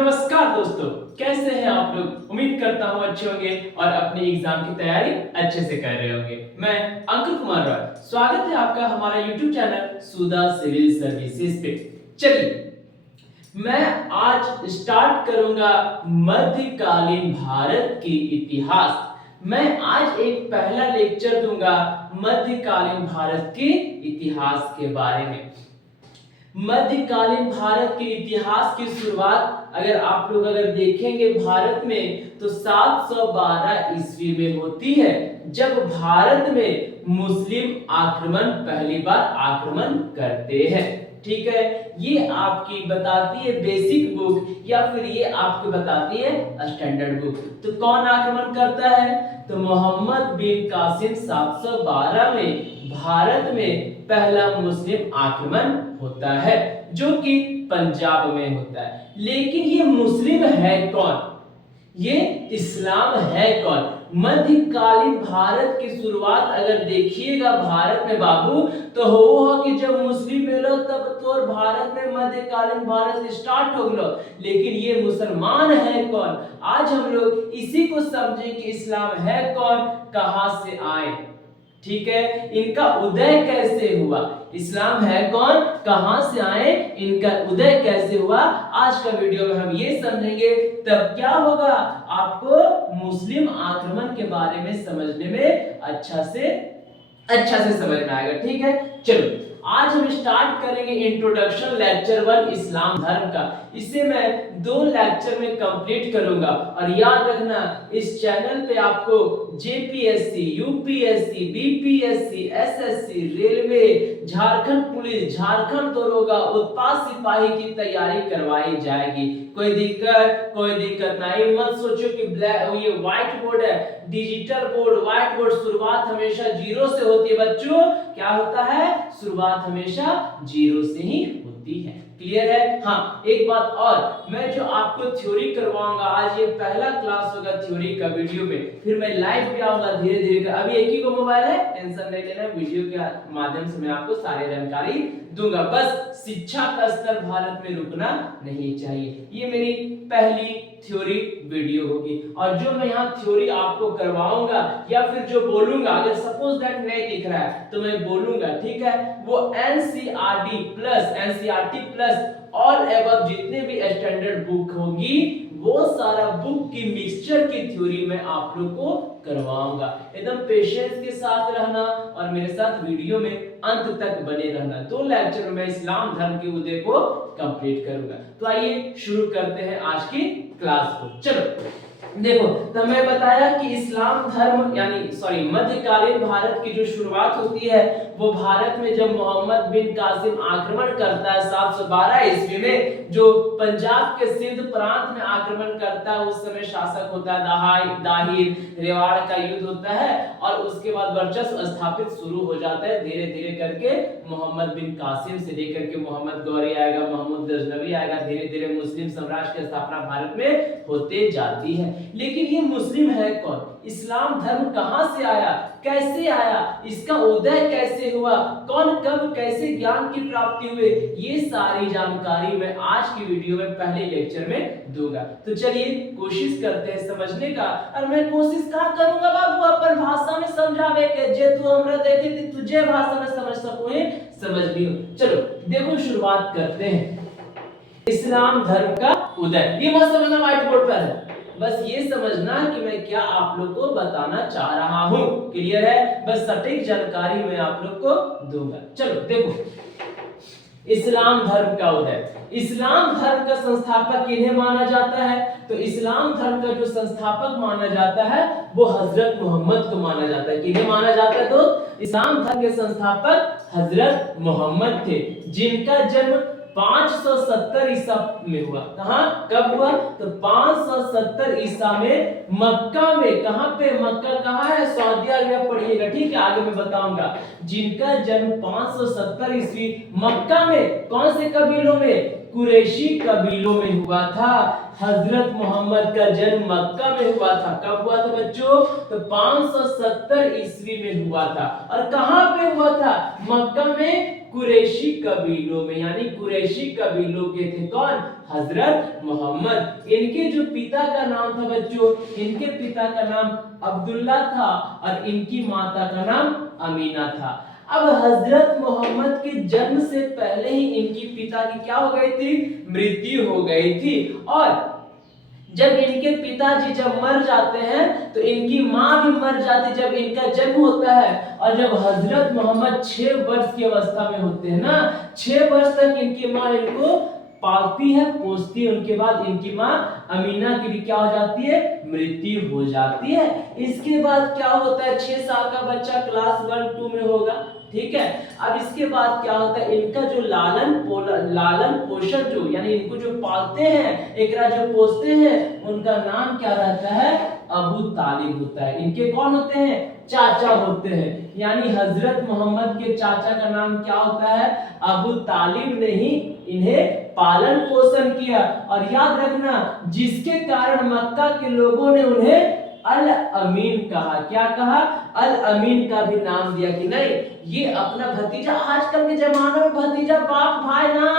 नमस्कार दोस्तों, कैसे हैं आप लोग। उम्मीद करता हूं अच्छे होंगे और अपने एग्जाम की तैयारी अच्छे से कर रहे होंगे। मैं अंकुर कुमार रॉय, स्वागत है आपका हमारा YouTube चैनल सुधा सिविल सर्विसेज पे। चलिए, मैं आज स्टार्ट करूंगा मध्यकालीन भारत की इतिहास। मैं आज एक पहला लेक्चर दूंगा मध्यकालीन भारत के इतिहास के बारे में। मध्यकालीन भारत के इतिहास की शुरुआत अगर देखेंगे भारत में तो 712 ईस्वी में होती है, जब भारत में मुस्लिम आक्रमण पहली बार आक्रमण करते हैं। ठीक है, ये आपकी बताती है बेसिक बुक या फिर ये आपको बताती है स्टैंडर्ड बुक। तो कौन आक्रमण करता है? तो मोहम्मद बिन कासिम 712 में भारत में पहला मुस्लिम आक्रमण होता है, जो कि पंजाब में होता है। लेकिन ये मुस्लिम है कौन? ये इस्लाम है कौन? मध्यकालीन भारत की शुरुआत अगर देखिएगा भारत में बाबू, तो हो कि जब मुस्लिम मिलो तब तो भारत में मध्यकालीन भारत स्टार्ट हो गलो। लेकिन ये मुसलमान है कौन? आज हम लोग इसी को समझें कि इस्लाम है कौन, कहां से आए। ठीक है, इनका उदय कैसे हुआ? इस्लाम है कौन, कहां से आए, इनका उदय कैसे हुआ, आज का वीडियो में हम ये समझेंगे। तब क्या होगा, आपको मुस्लिम आक्रमण के बारे में समझने में अच्छा से समझ में आएगा। ठीक है, चलो आज हम स्टार्ट करेंगे इंट्रोडक्शन लेक्चर 1 इस्लाम धर्म का। इसे मैं 2 लेक्चर में कंप्लीट करूंगा। और याद रखना, इस चैनल पे आपको JPSC, UPSC, BPSC, SSC, railway, Jharkhand police, Jharkhand दरोगा, उत्पाद सिपाही की तैयारी करवाई जाएगी। कोई दिक्कत नहीं। मत सोचो कि ये व्हाइट बोर्ड है, डिजिटल बोर्ड, व्हाइट बोर्ड, शुरुआत हमेशा 0 से होती है बच्चों। क्या होता है? शुरुआत हमेशा 0 से ही होती है। क्लियर है? हाँ, एक बात और, मैं जो आपको थ्योरी करवाऊंगा आज, ये पहला क्लास होगा थ्योरी का वीडियो में, फिर मैं लाइव भी आऊंगा धीरे धीरे कर। अभी एक ही को मोबाइल है, टेंशन नहीं लेना, वीडियो के माध्यम से मैं आपको सारी जानकारी दूंगा। बस शिक्षा का स्तर भारत में रुकना नहीं चाहिए। ये मेरी पहली थ्योरी वीडियो होगी। और जो मैं यहाँ थ्योरी आपको करवाऊंगा या फिर जो बोलूंगा, अगर सपोज दैट नहीं दिख रहा है तो मैं बोलूंगा, ठीक है, वो एनसीईआरटी प्लस और एबव जितने भी स्टैंडर्ड बुक होगी, वो सारा बुक की मिक्सचर की थ्योरी मैं आप लोग को करवाऊंगा। एकदम पेशेंस के साथ रहना और मेरे साथ वीडियो में अंत तक बने रहना। 2 लेक्चर में मैं इस्लाम धर्म के उदय को कंप्लीट करूंगा। तो आइए शुरू करते हैं आज की क्लास को। चलो देखो, तो मैं बताया कि इस्लाम धर्म मध्यकालीन भारत की जो शुरुआत होती है वो भारत में जब मोहम्मद बिन कासिम आक्रमण करता है 712 ईस्वी में, जो पंजाब के सिंध प्रांत में आक्रमण करता है। उस समय शासक होता है दाहिर, रेवाड़ का युद्ध होता है और उसके बाद वर्चस्व स्थापित शुरू हो जाता है धीरे धीरे करके। मोहम्मद बिन कासिम से लेकर के मोहम्मद गौरी आएगा, मोहम्मद गजनवी आएगा, धीरे धीरे मुस्लिम साम्राज्य की स्थापना भारत में होते जाती है। लेकिन ये मुस्लिम है कौन? इस्लाम धर्म कहां से आया, कैसे आया, इसका उदय कैसे हुआ, कौन कब कैसे ज्ञान की प्राप्ति हुई, ये सारी जानकारी मैं आज की वीडियो में पहले लेक्चर में दूंगा। तो चलिए कोशिश करते हैं समझने का। और मैं कोशिश क्या करूंगा बाबू, अपन भाषा में समझावे के, जे तू हमरा देखे ती तुझे भाषा में समझ सकोए, समझ लियो। चलो देखो, शुरुआत करते हैं इस्लाम धर्म का उदय। ये मत समझना व्हाइट बोर्ड पर है, बस ये समझना कि मैं क्या आप लोग को बताना चाह रहा हूं। क्लियर है? बस सटीक जानकारी मैं आप लोग को दूंगा। चलो देखो, इस्लाम धर्म का उदय। इस्लाम धर्म का संस्थापक किन्हें माना जाता है? तो इस्लाम धर्म का जो संस्थापक माना जाता है वो हजरत मोहम्मद को माना जाता है। किन्हें माना जाता है? तो इस्लाम धर्म के संस्थापक हजरत मोहम्मद थे, जिनका जन्म 570 ईसा में हुआ। कहां कब हुआ? तो 570 ईसा में मक्का में। कहां पे? मक्का कहां है? Saudi Arabia. पढ़िएगा, ठीक है, आगे मैं बताऊंगा। जिनका जन्म 570 ईस्वी मक्का में, कौन से कबीलों में? कुरैशी कबीलों में हुआ था। हजरत मोहम्मद का जन्म मक्का में हुआ था। कब हुआ था बच्चों? तो 570 ईस्वी में हुआ था। और कहां पे हुआ था? मक्का में कुरैशी कबीलों में, यानी कुरैशी कबीलों के थे कौन? हजरत मोहम्मद। इनके जो पिता का नाम था बच्चों, इनके पिता का नाम अब्दुल्ला था और इनकी माता का नाम अमीना था। अब हजरत मोहम्मद के जन्म से पहले ही इनकी पिता की क्या हो गई थी? मृत्यु हो गई थी। और जब इनके पिताजी जब मर जाते हैं तो इनकी माँ भी मर जाती जब इनका जन्म होता है। और जब हजरत मोहम्मद 6 वर्ष की अवस्था में होते हैं ना, 6 वर्ष तक इनकी माँ इनको पालती है, पोसती है। उनके बाद इनकी माँ अमीना की भी क्या हो जाती है? मृत्यु हो जाती है। इसके बाद क्या होता है? 6 साल का बच्चा क्लास 1-2 में होगा, ठीक है। अब इसके बाद क्या होता है? इनका जो लालन पोषण जो, यानी इनको जो पालते हैं, एकरा जो पोसते हैं, उनका नाम क्या रहता है? अबू तालिब होता है। इनके कौन होते हैं? चाचा होते हैं। यानी हजरत मोहम्मद के चाचा का नाम क्या होता है? अबू तालिब ने ही इन्हें पालन पोषण किया। और याद रखना, जिसके कारण मक्का के लोगों ने उन्हें अल अमीन कहा। क्या कहा? अल अमीन का भी नाम दिया कि नहीं, ये अपना भतीजा। आजकल के जमाने में भतीजा बाप भाई ना,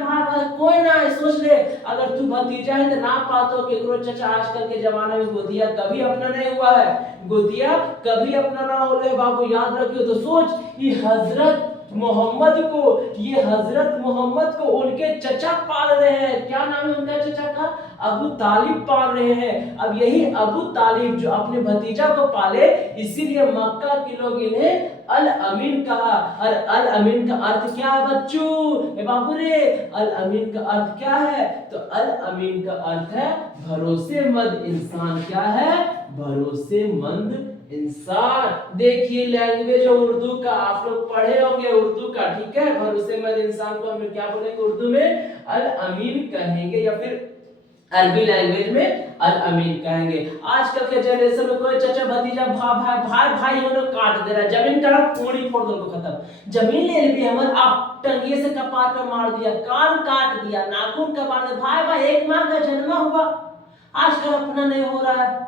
भाई कोई ना सोच ले, अगर तू भतीजा है तो ना पातो केकरो चाचा। आजकल के जमाने में गोतिया कभी अपना नहीं हुआ है, गोतिया कभी अपना ना हो रहे बाबू, याद रखियो। तो सोच, ये हजरत मोहम्मद को उनके चचा पाल रहे हैं। क्या नाम है उनका चचा का? अबू तालिब पाल रहे हैं। अब यही अबू तालिब जो अपने भतीजा को पाले, इसीलिए मक्का के लोग इन्हें अल अमीन कहा। और अल अमीन का अर्थ क्या है बच्चों? बाबू रे, अल अमीन का अर्थ क्या है? तो अल अमीन का अर्थ है भरोसेमंद इंसान। क्या है? भरोसेमंद इंसान। देखिए लैंग्वेज उर्दू का, आप लोग पढ़े होंगे उर्दू का, ठीक है। भरोसेमंद इंसान को हम क्या बोलेंगे उर्दू में? अल अमीन कहेंगे, या फिर अरबी लैंग्वेज में अल अमीन कहेंगे। आजकल के जनरेशन में कोई चाचा भतीजा भाई हो काट दे रहा है, जमीन का पूरी फोड़ दो, खत्म। जमीन ले ली हमर, आप टंगिए से कपार पे मार दिया, कान काट दिया, नाखून कबाड़ दिया। भाई एक माँ का जन्म हुआ, आजकल अपना नहीं हो रहा है।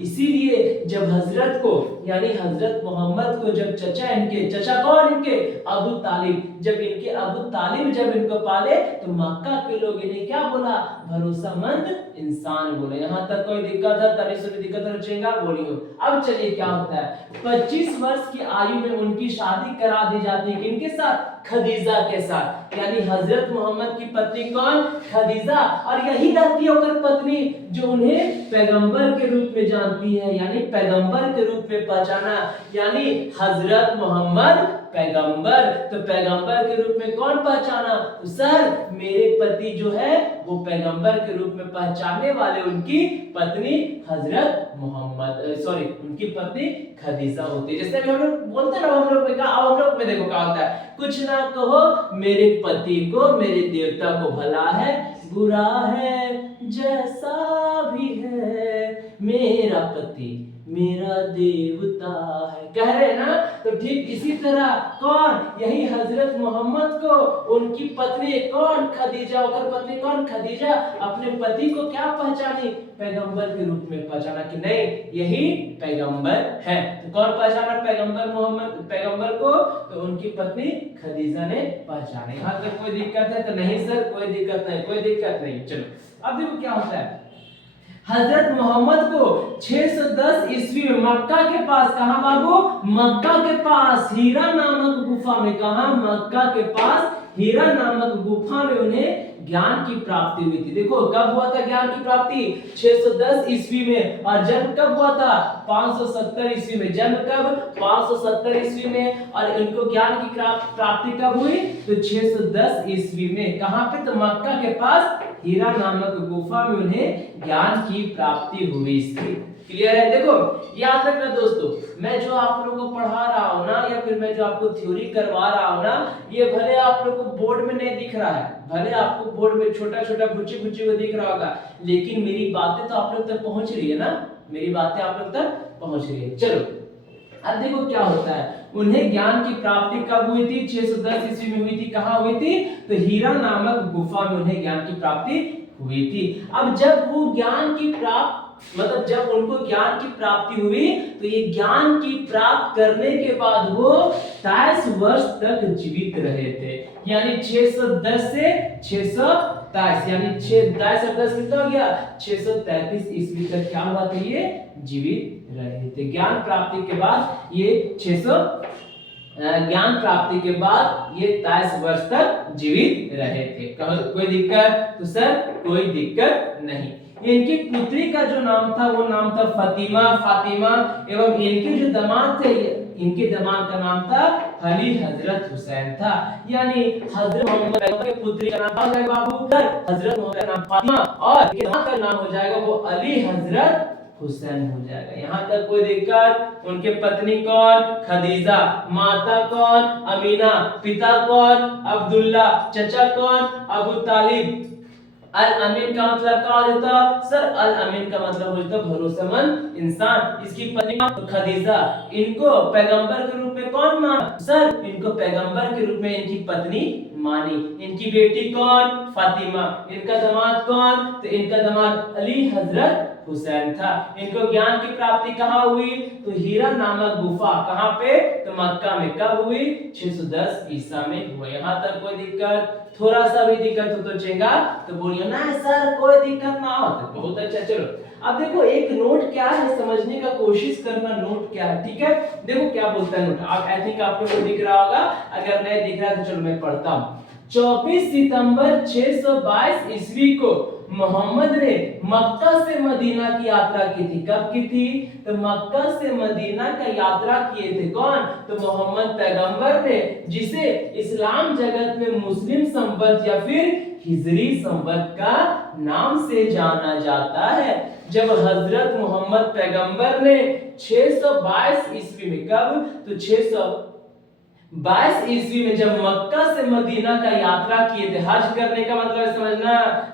इसीलिए जब हजरत को, यानी हजरत मोहम्मद को जब चचा, इनके चचा कौन? इनके अबू तालिब, जब इनके अबू तालिब जब इनको पाले तो मक्का के लोग इन्हें क्या बोला? भरोसेमंद इंसान बोले। यहाँ तक कोई दिक्कत है? तभी से भी दिक्कत रचेगा बोलियो। अब चलिए क्या होता है, 25 वर्ष की आयु में उनकी शादी करा दी जाती है। किनके साथ? खदीजा के साथ। यानी हजरत मोहम्मद की पत्नी कौन? खदीजा। और यही रहती है उनकी पत्नी जो उन्हें पैगंबर के रूप में जानती है, यानी पैगंबर के रूप में पहचाना, यानी हजरत मोहम्मद पैगंबर। तो पैगंबर के रूप में कौन पहचाना? तो सर मेरे पति जो है वो पैगंबर के रूप में पहचानने वाले उनकी पत्नी हजरत मोहम्मद, सॉरी उनकी पत्नी खदीजा होती है। जैसे अभी हम लोग बोलते हैं ना, हम लोग में क्या, अब हम लोग में देखो क्या होता है, कुछ ना कहो मेरे पति को, मेरे देवता को भला है बुरा है जैसा भी है, मेरा पति मेरा देवता है, कह रहे ना। तो ठीक इसी तरह कौन? यही हजरत मोहम्मद को उनकी पत्नी कौन? खदीजा। और पत्नी कौन? खदीजा अपने पति को क्या पहचानी? पैगंबर के रूप में पहचाना कि नहीं यही पैगंबर है। तो कौन पहचाना पैगंबर मोहम्मद, पैगंबर को? तो उनकी पत्नी खदीजा ने पहचाना। यहाँ तक कोई दिक्कत है? तो नहीं सर कोई दिक्कत नहीं, कोई दिक्कत नहीं। चलो अब देखो क्या होता है, हजरत मोहम्मद को 610 ईस्वी में मक्का के पास, कहां बाबू? मक्का के पास हीरा नामक गुफा में, कहां? मक्का के पास हीरा नामक गुफा में उन्हें ज्ञान की प्राप्ति हुई थी। देखो कब हुआ था ज्ञान की प्राप्ति? 610 ईस्वी में। और जन्म कब हुआ था? 570 ईस्वी में। जन्म कब? 570 ईस्वी में। और इनको ज्ञान की प्राप्ति कब हुई? तो 610 ईस्वी में। कहां पे? तो मक्का के पास हीरा नामक गुफा में उन्हें ज्ञान की प्राप्ति हुई थी। क्लियर है? देखो याद रखना दोस्तों, मैं जो आप लोगों को पढ़ा रहा हूं ना, या फिर मैं जो आपको थ्योरी करवा रहा हूं ना, ये भले आप लोग को बोर्ड में नहीं दिख रहा है, भले आपको बोर्ड में छोटा छोटा गुच्ची गुच्ची को दिख रहा होगा, लेकिन मेरी बातें तो आप लोग तक पहुंच रही है ना, मेरी बातें आप लोग तक पहुंच रही है। चलो अब देखो क्या होता है, उन्हें ज्ञान की प्राप्ति कब हुई थी? 610 ईस्वी में हुई थी। कहाँ हुई थी? तो हीरा नामक गुफा में उन्हें ज्ञान की प्राप्ति हुई थी। अब जब वो ज्ञान की प्राप्त मतलब जब उनको ज्ञान की प्राप्ति हुई तो ये ज्ञान की प्राप्त करने के बाद वो 23 वर्ष तक जीवित रहे थे। यानी 610 से 623 यानी 23 और 10 कितना हो गया? 633 ईस्वी तक क्या हुआ था? ये जीवित रहे थे। ज्ञान प्राप्ति के बाद ये 23 वर्ष तक जीवित रहे थे। कोई दिक्कत? तो सर कोई दिक्कत नहीं। इनकी पुत्री का जो नाम था वो नाम था फातिमा एवं इनके जो दामाद थे इनके दामाद का नाम था अली हजरत हुसैन था। यानी हजरत मोहम्मद के पुत्री का नाम हो जाएगा बाबू हजरत मोहम्मद का नाम फातिमा और इनके दामाद का नाम हो जाएगा वो अली हजरत हुसैन हो जाएगा। यहाँ तक कोई दिक्कत? उनके पत्नी कौन? खदीजा। माता कौन? अमीना। पिता कौन? अब्दुल्ला। चचा कौन? अबू तालिब। अल अमीन का मतलब क्या होता? सर अल अमीन का मतलब होता भरोसेमंद इंसान। इसकी पत्नी खदीजा। इनको पैगंबर के रूप में कौन माना? सर इनको पैगंबर के रूप में इनकी पत्नी मानी। इनकी बेटी कौन? फातिमा। इनका दामाद कौन? तो इनका दामाद अली हजरत हुसैन था। इनको ज्ञान की प्राप्ति कहाँ हुई? तो हीरा नामक गुफा। कहाँ पे? तो मक्का में। कब हुई? 610 ईसा में हुआ। यहाँ तक कोई दिक्कत? थोड़ा सा भी दिक्कत हो तो चेंगा तो बोलिए ना सर कोई दिक्कत ना हो। तो बहुत अच्छा। चलो अब देखो एक नोट क्या है समझने का कोशिश करना। नोट क्या है? ठीक है, देखो क्या बोलता है नोट। आप आई थिंक आप लोगों को दिख रहा होगा, अगर नहीं दिख रहा है तो चलो मैं पढ़ता हूँ। 24 सितंबर 622 ईस्वी को मोहम्मद ने मक्का से मदीना की यात्रा की थी। कब की थी? तो मक्का से मदीना का यात्रा किए थे। कौन? तो मोहम्मद पैगंबर ने, जिसे इस्लाम जगत में मुस्लिम संवत या फिर हिजरी संवत का नाम से जाना जाता है। जब हजरत मोहम्मद पैगंबर ने 622 ईस्वी में, कब? तो 622 ईस्वी में जब मक्का से मदीना का यात्रा किए थे। हज करने का मतलब समझना,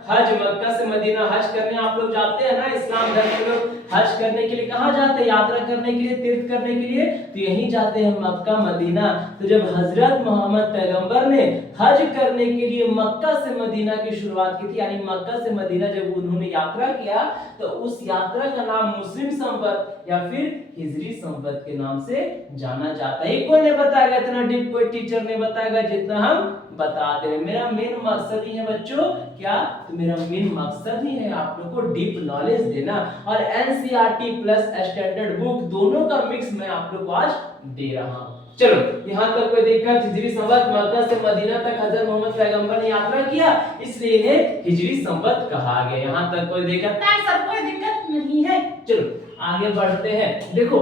हज मक्का से मदीना हज करने आप लोग जाते हैं ना, इस्लाम धर्म के लोग हज करने के लिए कहाँ जाते हैं? यात्रा करने के लिए, तीर्थ करने के लिए, तो यहीं जाते हैं मक्का मदीना। तो जब हजरत मोहम्मद पैगंबर ने हज करने के लिए मक्का से मदीना की शुरुआत की थी, यानी मक्का से मदीना जब उन्होंने यात्रा किया तो उस यात्रा का नाम मुस्लिम संवत या फिर हिजरी संवत के नाम से जाना जाता है। कोई नहीं बताएगा इतना डीप, कोई टीचर नहीं बताएगा जितना हम बताते हैं। मेरा मेन मकसद ही है बच्चों क्या? तो मेरा मेन मकसद ही है आप लोग को डीप नॉलेज देना, और एनसीईआरटी प्लस स्टैंडर्ड बुक दोनों का मिक्स मैं आप लोग को आज दे रहा हूं। चलो यहाँ तक कोई दिक्कत? हिजरी संवत मक्का से मदीना तक हजरत मोहम्मद पैगंबर ने यात्रा किया, इसलिए इन्हें हिजरी संवत कहा गया। यहाँ तक कोई दिक्कत? सब कोई दिक्कत नहीं है। चलो आगे बढ़ते हैं। देखो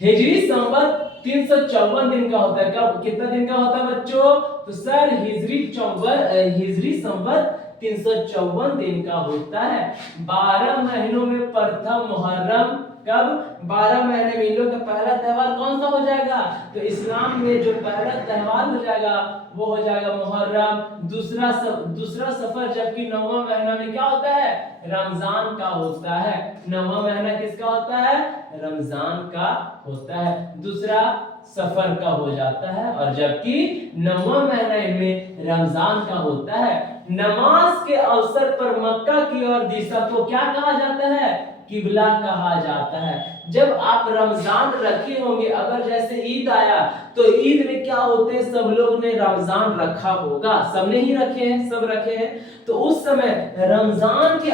हिजरी संवत 354 दिन का होता है। कब? कितना दिन का होता है बच्चों? तो सर हिजरी संवत 354 दिन का होता है। 12 महीनों में प्रथम मुहर्रम। कब? 12 महीने में इन लोग का पहला त्योहार कौन सा हो जाएगा? तो इस्लाम में जो पहला त्योहार हो जाएगा वो हो जाएगा मुहर्रम। दूसरा सफर, जबकि 9वां महीना में क्या होता है? रमजान का होता है। 9वां महीना किसका होता है? रमजान का होता है। दूसरा सफर का हो जाता है, और जबकि 9वां महीने में रमजान का होता है। नमाज के अवसर पर मक्का की ओर दिशा को क्या कहा जाता है? किबला कहा जाता है। जब आप रमजान रखे होंगे, अगर जैसे ईद आया तो ईद में क्या होते हैं? सब लोग ने रमजान रखा होगा, सबने ही रखे हैं, सब रखे हैं। तो उस समय रमजान के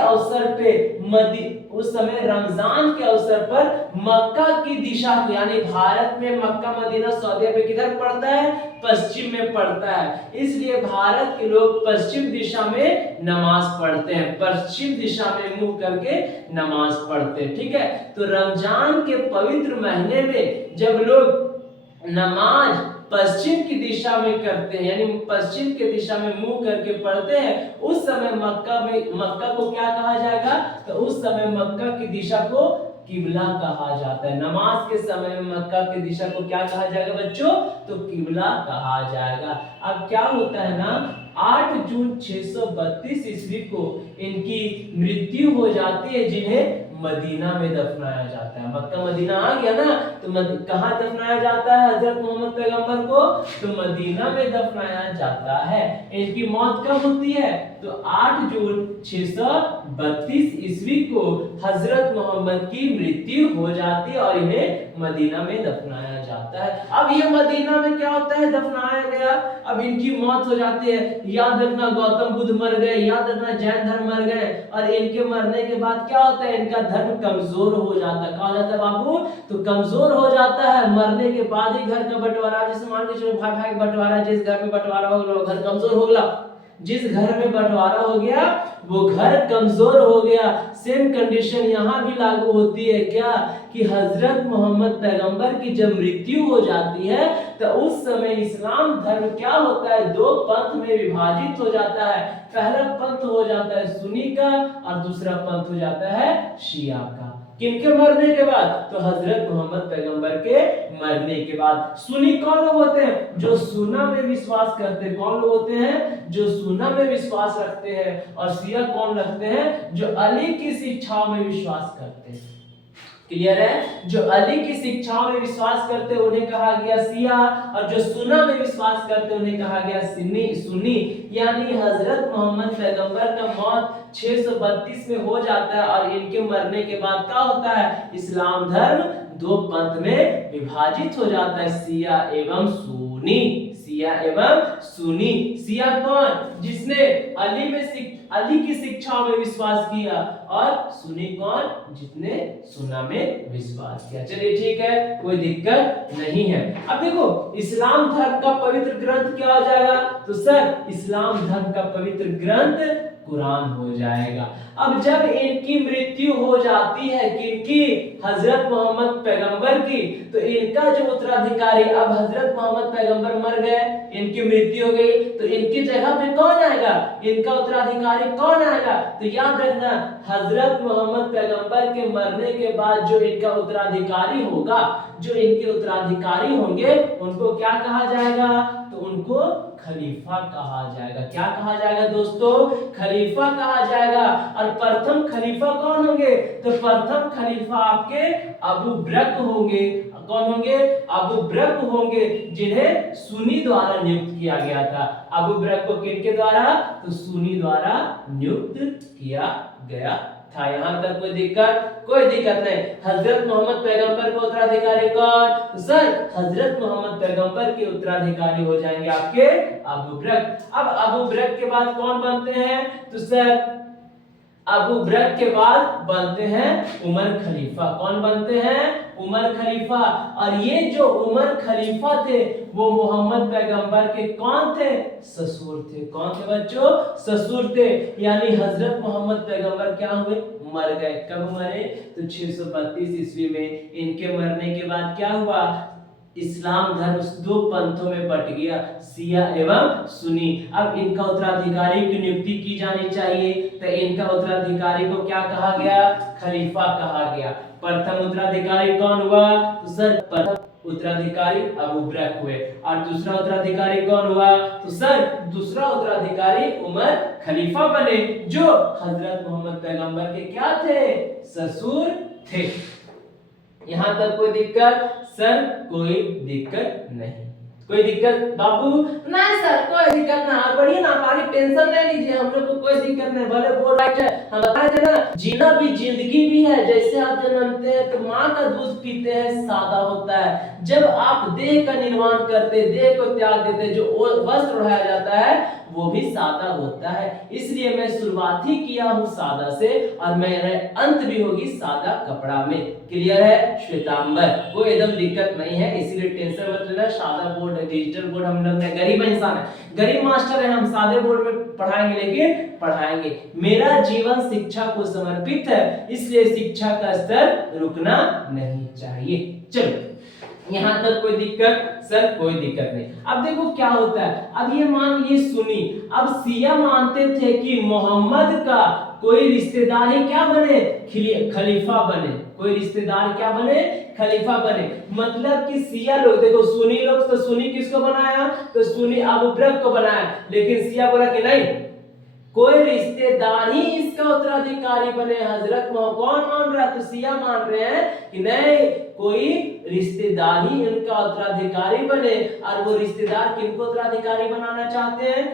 अवसर पर मक्का की दिशा को, यानी भारत में मक्का मदीना सऊदी अरब किधर पड़ता है? पश्चिम में पड़ता है। इसलिए भारत के लोग पश्चिम दिशा में नमाज पढ़ते हैं, पश्चिम दिशा में मुंह करके नमाज पढ़ते हैं। ठीक है, तो रमजान के पवित्र महीने में जब लोग नमाज पश्चिम की दिशा में करते हैं, यानी पश्चिम की दिशा में मुंह करके पढ़ते हैं, उस समय मक्का को क्या कहा जाएगा? तो उस समय मक्का की दिशा को किबला कहा जाता है। नमाज के समय में मक्का की दिशा को क्या कहा जाएगा बच्चों? तो किबला कहा जाएगा। अब क्या होता है ना, 8 जून 632 ईस्वी को इनकी मृत्यु हो जाती है, जिन्हें मदीना में दफनाया जाता है। मक्का मदीना आ गया ना, तो कहाँ दफनाया जाता है हजरत मोहम्मद पैगंबर को? तो मदीना में दफनाया जाता है। इनकी मौत कब होती है? तो 8 जून 632 ईस्वी को हजरत मोहम्मद की मृत्यु हो जाती है और इन्हें मदीना में दफनाया जाता है। अब ये मदीना में क्या होता है? दफनाया गया, अब इनकी मौत हो जाती है। याद रखना गौतम बुद्ध मर गए, याद रखना जैन धर्म मर गए, और इनके मरने के बाद क्या होता है? इनका धर्म कमजोर हो जाता है। कहा जाता है बाबू, तो कमजोर हो जाता है। मरने के बाद ही घर का बंटवारा, जैसे मान के चलो भाई भाई बंटवारा, जिस घर में बंटवारा हो गया घर कमजोर हो गया। जिस घर में बंटवारा हो गया वो घर कमजोर हो गया। सेम कंडीशन यहाँ भी लागू होती है क्या? कि हजरत मोहम्मद पैगंबर की जब मृत्यु हो जाती है तो उस समय इस्लाम धर्म क्या होता है? 2 पंथ में विभाजित हो जाता है। पहला पंथ हो जाता है सुन्नी का और दूसरा पंथ हो जाता है शिया का। किनके मरने के बाद? तो हजरत मोहम्मद पैगंबर के मरने के बाद। सुन्नी कौन लोग होते हैं? जो सुन्ना में विश्वास करते हैं। कौन लोग होते हैं? जो सुन्ना में विश्वास रखते हैं। और शिया कौन रखते हैं? जो अली की शिक्षाओं में विश्वास करते हैं। क्लियर है? जो अली की शिक्षाओं में विश्वास करते हैं उन्हें कहा गया शिया, और जो सुन्ना में विश्वास करते हैं उन्हें कहा गया सुन्नी। यानी हजरत मोहम्मद पैगंबर का मौत 632 में हो जाता है और इनके मरने के बाद क्या होता है? इस्लाम धर्म 2 पंथ में विभाजित हो जाता है, शिया एवं सुन्नी। शिया एवं सुन्नी। शिया कौन? जिसने अली की शिक्षाओं में विश्वास किया, और सुन्नी कौन? जिसने सुन्ना में विश्वास किया। चलिए ठीक है, कोई दिक्कत नहीं है। अब देखो इस्लाम धर्म का पवित्र ग्रंथ क्या हो जाएगा? तो सर इस्लाम धर्म का पवित्र ग्रंथ कुरान हो जाएगा। अब जब इनकी मृत्यु हो जाती है, किनकी? हजरत मोहम्मद पैगंबर की, तो इनका जो उत्तराधिकारी, अब हजरत मोहम्मद पैगंबर मर गए, इनकी मृत्यु हो गई, तो इनकी जगह पे कौन आएगा? इनका उत्तराधिकारी कौन आएगा? तो याद रखना हजरत मोहम्मद पैगंबर के मरने के बाद जो इनका उत्तराधिकारी होगा, जो इनके उत्तराधिकारी होंगे उनको क्या कहा जाएगा? तो उनको खलीफा कहा जाएगा। क्या कहा जाएगा दोस्तों? खलीफा कहा जाएगा। और प्रथम खलीफा कौन होंगे? तो प्रथम खलीफा आपके अबू बकर होंगे। कौन होंगे? अबू बकर होंगे, जिन्हें सुन्नी द्वारा नियुक्त किया गया था। अबू बकर को किनके द्वारा? तो सुन्नी द्वारा नियुक्त किया गया था। यहाँ तक कोई दिक्कत? कोई दिक्कत नहीं। हजरत मोहम्मद पैगंबर के उत्तराधिकारी कौन? तो सर हजरत मोहम्मद पैगंबर के उत्तराधिकारी हो जाएंगे आपके अबू बकर। अब अबू बकर के बाद कौन बनते हैं? तो सर अबू बकर के बाद बनते हैं उमर खलीफा। कौन बनते हैं? उमर खलीफा। और ये जो उमर खलीफा थे वो मोहम्मद पैगंबर के कौन थे? ससुर थे। कौन थे बच्चों? ससुर थे। यानी हजरत मोहम्मद पैगंबर क्या हुए? मर गए। कब मरे? तो 632 ईस्वी में। इनके मरने के बाद क्या हुआ? इस्लाम धर्म 2 पंथों में बट गया, शिया एवं सुन्नी। अब इनका उत्तराधिकारी की नियुक्ति की जानी चाहिए, तो इनका उत्तराधिकारी को क्या कहा गया? खलीफा कहा गया। प्रथम उत्तराधिकारी कौन हुआ? तो सर प्रथम उत्तराधिकारी अबू बकर हुए। और दूसरा उत्तराधिकारी कौन हुआ? तो सर दूसरा उत्तराधिकारी उमर खलीफा बने, जो हजरत मोहम्मद पैगंबर के क्या थे? ससुर थे। यहां तक कोई दिक्कत? सर कोई दिक्कत नहीं। कोई दिक्कत बाबू? नहीं सर कोई दिक्कत ना, बढ़िया ना, आगे टेंशन नहीं लीजिए, हम लोग को कोई दिक्कत नहीं। भले बोल राइट है, हम बताए थे ना, जीना भी जिंदगी भी है। जैसे आप जन्मते हैं तो माँ का दूध पीते हैं, सादा होता है। जब आप देह का निर्माण करते, देह को त्याग देते, जो वस्त्र उड़ाया जाता है वो भी सादा होता है। इसलिए मैं शुरुआत ही किया हूँ सादा से, और मेरा अंत भी होगी सादा कपड़ा में। क्लियर है? श्वेतांबर। कोई एकदम दिक्कत नहीं है, इसीलिए टेंशन मत लेना। सादा बोर्ड डिजिटल बोर्ड, हम लोग गरीब इंसान है, गरीब मास्टर है, हम सादे बोर्ड में पढ़ाएंगे, लेकिन पढ़ाएंगे। मेरा जीवन शिक्षा को समर्पित है, इसलिए शिक्षा का स्तर रुकना नहीं चाहिए। चलो यहां तक कोई दिक्कत? सर कोई दिक्कत नहीं। अब देखो क्या होता है। अब ये मान लिए सुन्नी, अब शिया मानते थे कि मोहम्मद का कोई रिश्तेदार ही क्या बने? खलीफा बने। कोई रिश्तेदार क्या बने? खलीफा बने। मतलब कि शिया लोग, देखो सुन्नी लोग, तो सुन्नी किसको बनाया? तो सुन्नी अबू बकर को बनाया। लेकिन शिया बोला कि नहीं, कोई रिश्तेदार ही इसका उत्तराधिकारी बने। हजरत मोहम्मद कौन मान रहा है? तो शिया मान रहे हैं कि नहीं, कोई रिश्तेदार ही इनका उत्तराधिकारी बने। और वो रिश्तेदार किनको उत्तराधिकारी बनाना चाहते हैं?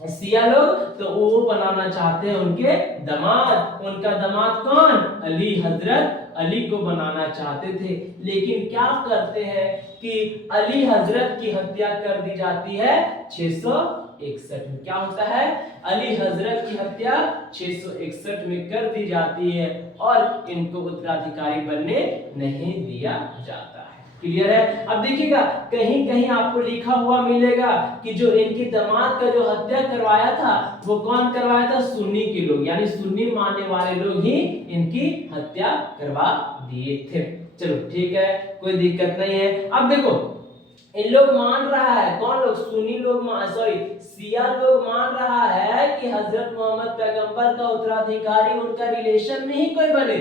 शिया लोग तो वो बनाना चाहते हैं उनके दामाद। उनका दामाद कौन? अली, हजरत अली को बनाना चाहते थे। लेकिन क्या करते हैं कि अली हजरत की हत्या कर दी जाती है 661 में। क्या होता है? अली हजरत की हत्या 661 में कर दी जाती है और इनको उत्तराधिकारी बनने नहीं दिया जाता है। क्लियर है? अब देखिएगा कहीं कहीं आपको लिखा हुआ मिलेगा कि जो इनके दामाद का जो हत्या करवाया था वो कौन करवाया था? सुन्नी के लोग, यानी सुन्नी मानने वाले लोग ही इनकी हत्या करवा दिए थे। चलो ठीक है, कोई दिक्कत नहीं है। अब देखो इन लोग मान रहा है, कौन लोग? सुन्नी लोग, सॉरी शिया लोग मान रहा है कि हजरत मोहम्मद पैगंबर का उत्तराधिकारी उनका रिलेशन में ही कोई बने,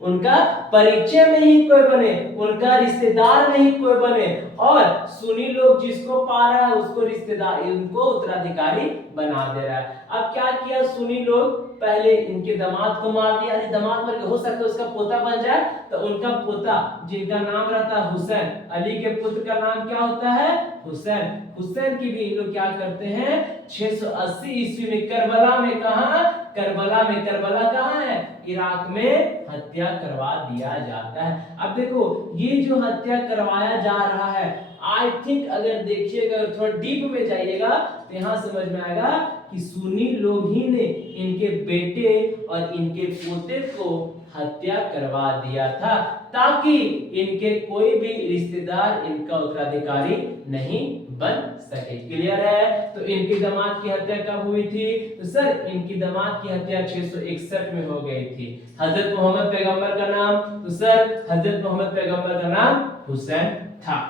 उनका परिचय में ही कोई बने, उनका रिश्तेदार में ही कोई बने। और सुन्नी लोग जिसको पा रहा है उसको रिश्तेदार, उनको उत्तराधिकारी बना दे रहा है। अब क्या किया सुन्नी लोग? पहले इनके दामाद को मार दिया। अरे दामाद मर गया, हो सकता है उसका पोता बन जाए, तो उनका पोता जिनका नाम रहता है हुसैन, अली के पुत्र का नाम क्या होता है? हुसैन। हुसैन की भी इन लोग क्या करते हैं? 680 ईस्वी में करबला में, कहा? करबला में। करबला कहाँ है? इराक में हत्या करवा दिया जाता है। अब देखो ये जो हत्या करवाया जा रहा है, आई थिंक अगर देखिएगा थोड़ा डीप में जाइएगा तो यहाँ समझ में आएगा कि सुन्नी लोग ही ने इनके बेटे और इनके पोते को हत्या करवा दिया था ताकि इनके कोई भी रिश्तेदार इनका उत्तराधिकारी नहीं बन सके। क्लियर है? तो इनकी दामाद की हत्या कब हुई थी? तो सर इनकी दामाद की हत्या 661 में हो गई थी। हजरत मोहम्मद पैगंबर का नाम? तो सर हजरत मोहम्मद पैगंबर का नाम हुसैन था।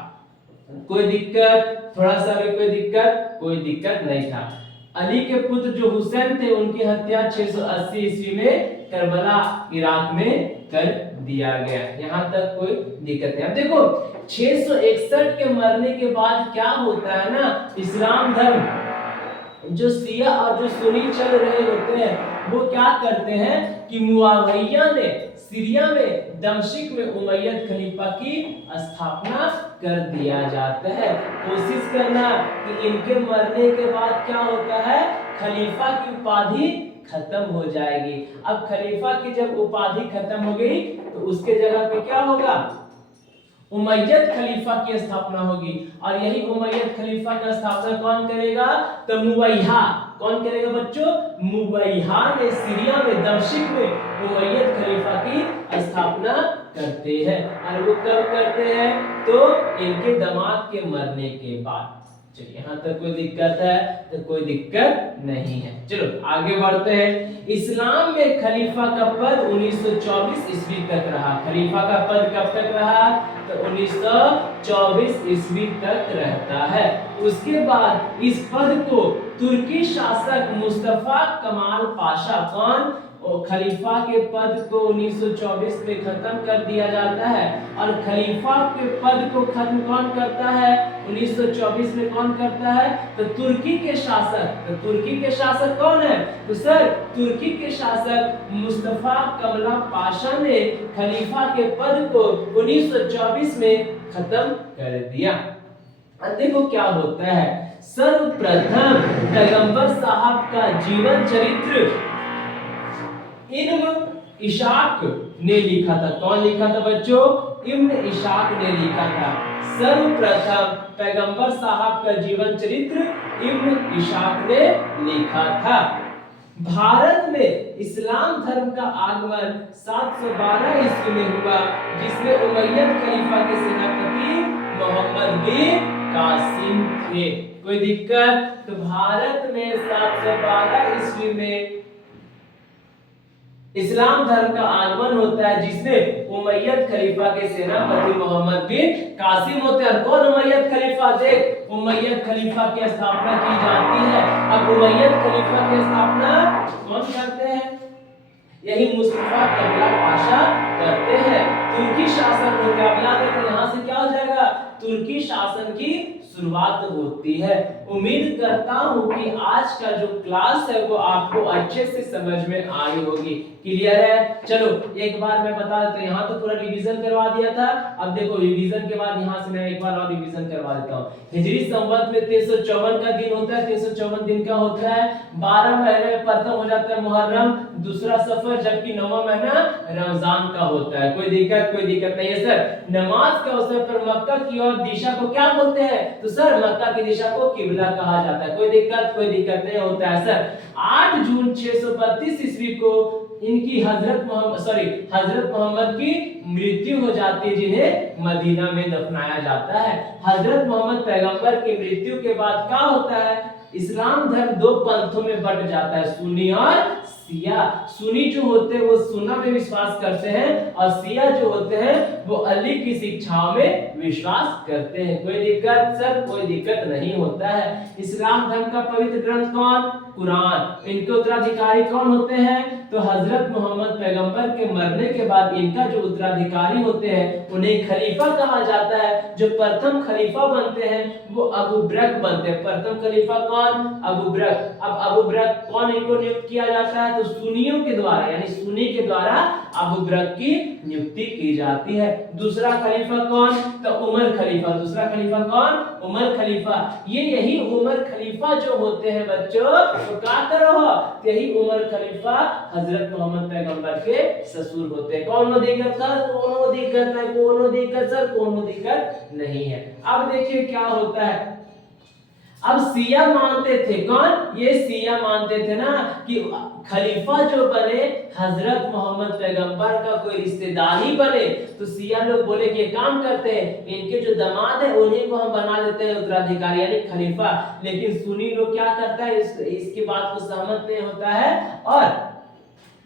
कोई दिक्कत? थोड़ा सा भी कोई दिक्कत? कोई दिक्कत नहीं था। अली के पुत्र जो हुसैन थे उनकी हत्या 680 ईस्वी में करबला इराक में कर दिया गया। यहाँ तक कोई दिक्कत नहीं। अब देखो 661 के मरने के बाद क्या होता है ना, इस्लाम धर्म जो शिया और जो सुन्नी चल रहे होते हैं वो क्या करते हैं कि मुआविया ने सीरिया में दमश्क में उमैयद खलीफा की स्थापना कर दिया जाता है। कोशिश करना कि इनके मरने के बाद क्या होता है, खलीफा की उपाधि खत्म हो जाएगी। अब खलीफा की जब उपाधि खत्म हो गई तो उसके जगह पे क्या होगा, उमैयद खलीफा की स्थापना होगी। और यही उमैयद खलीफा का स्थापना कौन करेगा, तो मुवैहा। कौन करेगा बच्चों, मुवैहा ने सीरिया में दमश्क में उमैयद खलीफा की स्थापना करते हैं। और वो कब करते हैं, तो इनके दामाद के मरने के बाद। चलिए यहाँ तक कोई दिक्कत है, तो कोई दिक्कत नहीं है। चलो आगे बढ़ते हैं। इस्लाम में खलीफा का पद 1924 ईस्वी तक रहा। खलीफा का पद कब तक रहा, तो 1924 ईस्वी तक रहता है। उसके बाद इस पद को तुर्की शासक मुस्तफा कमाल पाशा, कौन, और खलीफा के पद को 1924 में खत्म कर दिया जाता है। और खलीफा के पद को खत्म कौन करता है, 1924 में कौन करता है, तो तुर्की के शासक। तो तुर्की के शासक कौन है, तो सर तुर्की के शासक मुस्तफा कमला पाशा ने खलीफा के पद को 1924 में खत्म कर दिया। अब देखो क्या होता है, सर्वप्रथम पैगंबर साहब का जीवन चरित्र इब्न इशाक ने लिखा था। कौन लिखा था बच्चों, इब्न इशाक ने लिखा था। सर्वप्रथम पैगंबर साहब का जीवन चरित्र इब्न इशाक ने लिखा था। भारत में इस्लाम धर्म का आगमन 712 ईस्वी में हुआ, जिसमें उमैयद खलीफा के सेनापति मोहम्मद बिन कासिम थे। कोई दिक्कत, तो भारत में 712 ईस्वी में इस्लाम धर्म का आगमन होता है, जिसमें उमैयद खलीफा के सेनापति मोहम्मद बिन कासिम होते हैं। कौन उमैयद खलीफा, देख उमैयद खलीफा की स्थापना की जाती है। अब उमैयद खलीफा की स्थापना कौन करते हैं, यही मुस्तफा कमला पाशा करते हैं। तुर्की शासन होगा, अब याद रखना यहाँ से क्या हो जाएगा, तुर्की शासन की शुरुआत होती है। उम्मीद करता हूं कि आज का जो क्लास है वो आपको अच्छे से समझ में आई होगी। क्लियर है? चलो एक बार मैं बता देता हूं, यहाँ तो पूरा रिवीजन करवा दिया था। अब देखो रिवीजन के बाद यहाँ से मैं एक बार और रिवीजन करवा देता हूँ। हिजरी संवत में 354 का दिन होता है। 354 दिन का होता है। 12 महीने में प्रथम हो जाता है मुहर्रम, दूसरा सफर, जबकि 9वां महीना रमजान का होता है। कोई दिक्कत नहीं है सर। नमाज के अवसर पर मक्का की ओर दिशा को क्या बोलते हैं? तो सर मक्का की दिशा को किबला कहा जाता है। कोई दिक्कत नहीं होता है सर। 8 जून 632 ईस्वी को इनकी हजरत मोहम्मद की मृत्यु हो जाती है, जिन्हें मदीना में दफनाया जाता है। हजरत मोहम्मद पैगंबर की मृत्यु के बाद क्या होता है? इस्लाम धर्म दो पंथों में बंट जाता है, सुन्नी और शिया। सुन्नी जो होते हैं वो सुन्ना में विश्वास करते हैं और शिया जो होते हैं वो अली की शिक्षाओं में विश्वास करते हैं। कोई दिक्कत सर? कोई दिक्कत नहीं होता है। इस्लाम धर्म का पवित्र ग्रंथ कौन? कुरान। इनके उत्तराधिकारी कौन होते हैं? तो हजरत मोहम्मद पैगंबर के मरने के बाद इनका जो उत्तराधिकारी होते हैं उन्हें खलीफा कहा जाता है। जो प्रथम खलीफा बनते हैं वो अबू बकर बनते हैं। प्रथम खलीफा कौन? अबू बकर। अब अबू बकर कौन इनको नियुक्त किया जाता है? तो सुन्नियों के द्वारा, यानी सुन्नी के द्वारा अबू बकर की नियुक्ति की जाती है। दूसरा खलीफा कौन? तो उमर खलीफा। दूसरा खलीफा कौन? उमर खलीफा। यही उमर खलीफा जो होते हैं बच्चों, तो क्या करो, यही उमर खलीफा हजरत मोहम्मद पैगंबर के ससुर होते हैं। कोनो दिक्कत सर? कोनो दिक्कत नहीं। कोनो दिक्कत सर? कोनो दिक्कत नहीं है। अब देखिए क्या होता है। अब शिया मानते थे, कौन? ये शिया मानते थे ना कि खलीफा जो बने हजरत मोहम्मद पैगंबर का कोई रिश्तेदार ही बने। तो शिया लोग बोले कि काम करते हैं, इनके जो दामाद है उन्हीं को हम बना देते हैं उत्तराधिकारी यानी खलीफा। लेकिन सुन्नी लोग क्या करता है, इसकी बात को सहमत नहीं होता है और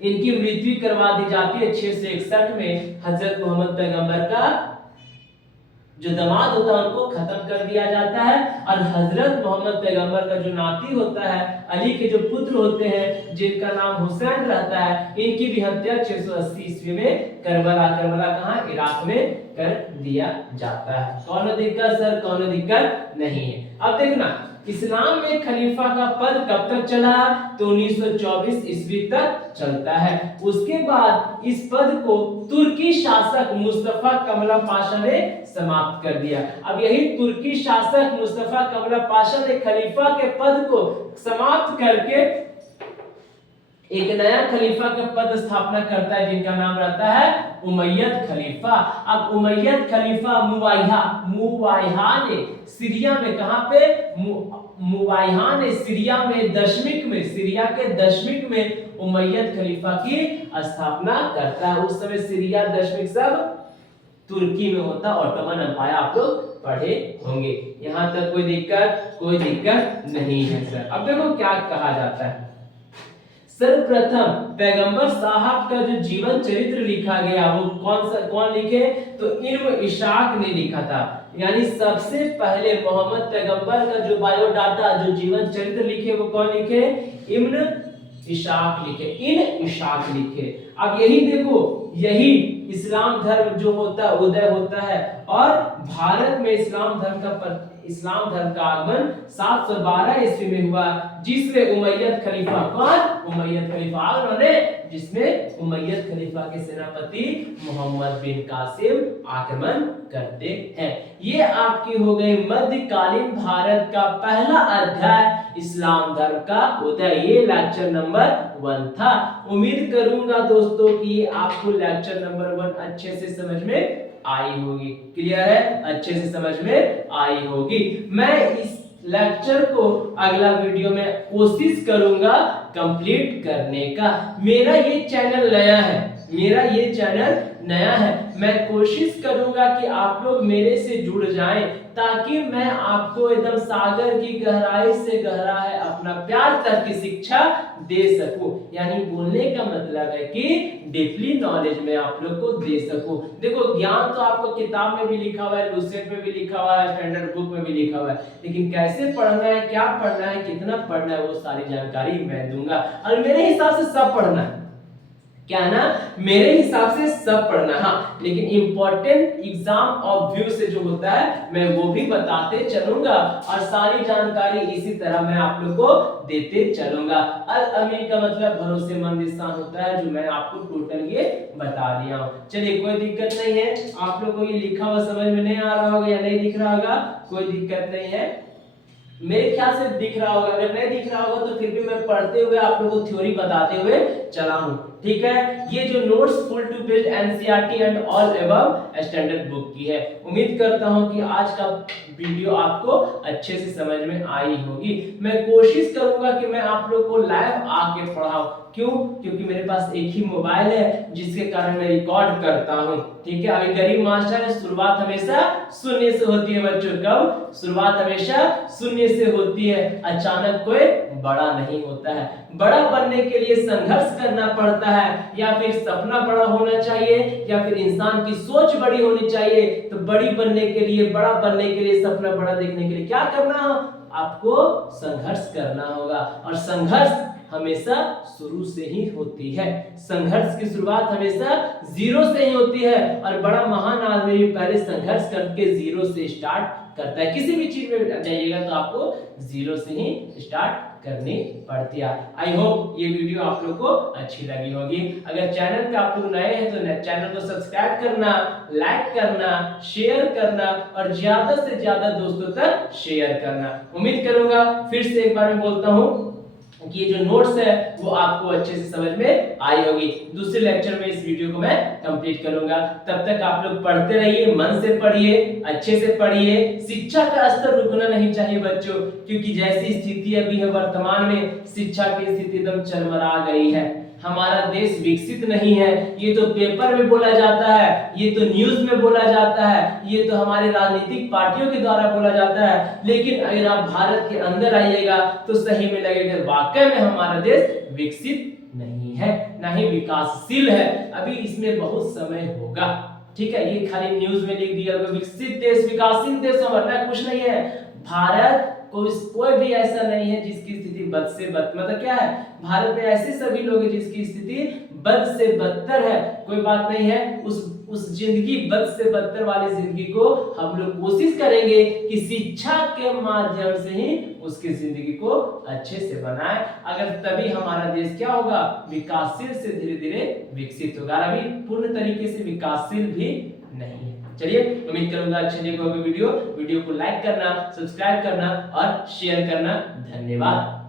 इनकी मृत्यु करवा दी जाती है। 661 में हजरत मोहम्मद पैगंबर का जो दामाद होता है उनको खत्म कर दिया जाता है और हजरत मोहम्मद पैगंबर का जो नाती होता है, अली के जो पुत्र होते हैं जिनका नाम हुसैन रहता है, इनकी भी हत्या 680 ईस्वी में करबला कहाँ? इराक में कर दिया जाता है। कौन दिक्कत सर? कौन दिक्कत नहीं है। अब देखना इस्लाम में खलीफा का पद कब तक चला? तो 1924 ईस्वी तक चलता है। उसके बाद इस पद को तुर्की शासक मुस्तफा कमला पाशा ने समाप्त कर दिया। अब यही तुर्की शासक मुस्तफा कमला पाशा ने खलीफा के पद को समाप्त करके एक नया खलीफा का पद स्थापना करता है जिनका नाम रहता है उमैयद खलीफा। अब उमैयद खलीफा मुवाइहा ने सीरिया में, कहां पे? मुवाइहा ने सीरिया के दशमिक में उमैयद खलीफा की स्थापना करता है। उस समय सीरिया दशमिक सब तुर्की में होता, ऑटोमन एम्पायर आप लोग पढ़े होंगे। यहां तक कोई दिक्कत नहीं है सर। अब देखो क्या कहा जाता है। सर्वप्रथम पैगंबर साहब का जो जीवन चरित्र लिखा गया वो कौन लिखे? तो इब्न इशाक ने लिखा था। यानी सबसे पहले मोहम्मद पैगंबर का जो बायोडाटा, जो जीवन चरित्र लिखे वो कौन लिखे? इब्न इशाक लिखे। अब यही देखो, यही इस्लाम धर्म जो होता है उदय होता है और भारत में इस्लाम धर्म का आगमन 712 ईस्वी में हुआ, जिसमें उमैयद खलीफा जिसमें उमैयद खलीफा के सेनापति मोहम्मद बिन कासिम आक्रमण करते हैं। ये आपकी हो गई मध्यकालीन भारत का पहला अध्याय इस्लाम धर्म का उदय। ये लेक्चर नंबर 1 था। उम्मीद करूंगा दोस्तों कि आपको लेक्चर नंबर 1 अच्छे से समझ में आई होगी। क्लियर है? अच्छे से समझ में आई होगी। मैं इस लेक्चर को अगला वीडियो में कोशिश करूंगा कंप्लीट करने का। मेरा ये चैनल नया है, मैं कोशिश करूंगा कि आप लोग मेरे से जुड़ जाएं ताकि मैं आपको एकदम सागर की गहराई से गहराई अपना प्यार तक की शिक्षा दे सकूं। यानी बोलने का मतलब है कि डीपली नॉलेज में आप लोग को दे सकूं। देखो ज्ञान तो आपको किताब में भी लिखा हुआ है, लुसेंट में भी लिखा हुआ है, स्टैंडर्ड बुक में भी लिखा हुआ है, लेकिन कैसे पढ़ना है, क्या पढ़ना है, कितना पढ़ना है, वो सारी जानकारी मैं दूंगा और मेरे हिसाब से सब पढ़ना है। क्या ना, मेरे हिसाब से सब पढ़ना, हाँ लेकिन इंपॉर्टेंट एग्जाम ऑफ व्यू से जो होता है मैं वो भी बताते चलूंगा और सारी जानकारी इसी तरह मैं आप लोग को देते चलूंगा। अल अमीन का मतलब भरोसेमंद इंसान होता है, जो मैं आपको टोटल ये बता दिया हूँ। चलिए कोई दिक्कत नहीं है, आप लोग को ये लिखा हुआ समझ में नहीं आ रहा होगा या नहीं दिख रहा होगा, कोई दिक्कत नहीं है, मेरे ख्याल से दिख रहा होगा, अगर नहीं दिख रहा होगा तो फिर भी मैं पढ़ते हुए आप लोगों को थ्योरी बताते हुए चला हूं, ठीक है। ये जो notes full to page NCERT and all above standard book की है। उम्मीद करता हूं कि आज का वीडियो आपको अच्छे से समझ में आई होगी। मैं कोशिश करूंगा कि मैं आप लोग को लाइव आके पढ़ाऊं, क्यों, क्योंकि मेरे पास एक ही मोबाइल है जिसके कारण मैं रिकॉर्ड करता हूं, ठीक है। अभी गरीब मास्टर है, शुरुआत हमेशा शून्य से होती है बच्चों, कब, शुरुआत हमेशा शून्य से होती है, अचानक कोई बड़ा नहीं होता है। बड़ा बनने के लिए संघर्ष करना पड़ता है, या फिर सपना बड़ा होना चाहिए, या फिर इंसान की सोच बड़ी होनी चाहिए। तो बड़ी बनने के लिए, बड़ा बनने के लिए, सपना बड़ा देखने के लिए क्या करना, आपको संघर्ष करना होगा। और संघर्ष हमेशा शुरू से ही होती है, संघर्ष की शुरुआत हमेशा जीरो से ही होती है। और बड़ा महान आदमी भी पहले संघर्ष करके जीरो से स्टार्ट करता है। किसी भी चीज में जाइएगा तो आपको जीरो से ही स्टार्ट करनी पड़ती है। आई होप ये वीडियो आप लोग को अच्छी लगी होगी। अगर चैनल पे आप लोग नए हैं तो चैनल को सब्सक्राइब करना, लाइक करना, शेयर करना और ज्यादा से ज्यादा दोस्तों तक शेयर करना। उम्मीद करूंगा, फिर से एक बार मैं बोलता हूँ कि ये जो नोट्स है वो आपको अच्छे से समझ में आई होगी। दूसरे लेक्चर में इस वीडियो को मैं कंप्लीट करूंगा। तब तक आप लोग पढ़ते रहिए, मन से पढ़िए, अच्छे से पढ़िए। शिक्षा का स्तर रुकना नहीं चाहिए बच्चों, क्योंकि जैसी स्थिति अभी है वर्तमान में, शिक्षा की स्थिति एकदम चरमरा गई है। हमारा देश विकसित नहीं है, ये तो पेपर में बोला जाता है, ये तो न्यूज में बोला जाता है, ये तो हमारे राजनीतिक पार्टियों के द्वारा बोला जाता है। लेकिन अगर आप भारत के अंदर आइएगा तो सही में लगेगा वाकई में हमारा देश विकसित नहीं है, ना ही विकासशील है। अभी इसमें बहुत समय होगा, ठीक है। ये खाली न्यूज में लिख दिया विकसित देश, विकासशील देश, हमारा कुछ नहीं है। भारत कोई भी ऐसा नहीं है जिसकी स्थिति बद से बद, मतलब क्या है, भारत में ऐसे सभी लोग हैं जिसकी स्थिति बद से बदतर है। कोई बात नहीं है, उस जिंदगी बद से बदतर वाली जिंदगी को हम लोग कोशिश करेंगे कि शिक्षा के माध्यम से ही उसकी जिंदगी को अच्छे से बनाए। अगर तभी हमारा देश क्या होगा, विकासशील से धीरे धीरे विकसित होगा। अभी पूर्ण तरीके से विकासशील भी नहीं है। चलिए, उम्मीद करूंगा अच्छे लगे होगा वीडियो को लाइक करना, सब्सक्राइब करना और शेयर करना। धन्यवाद।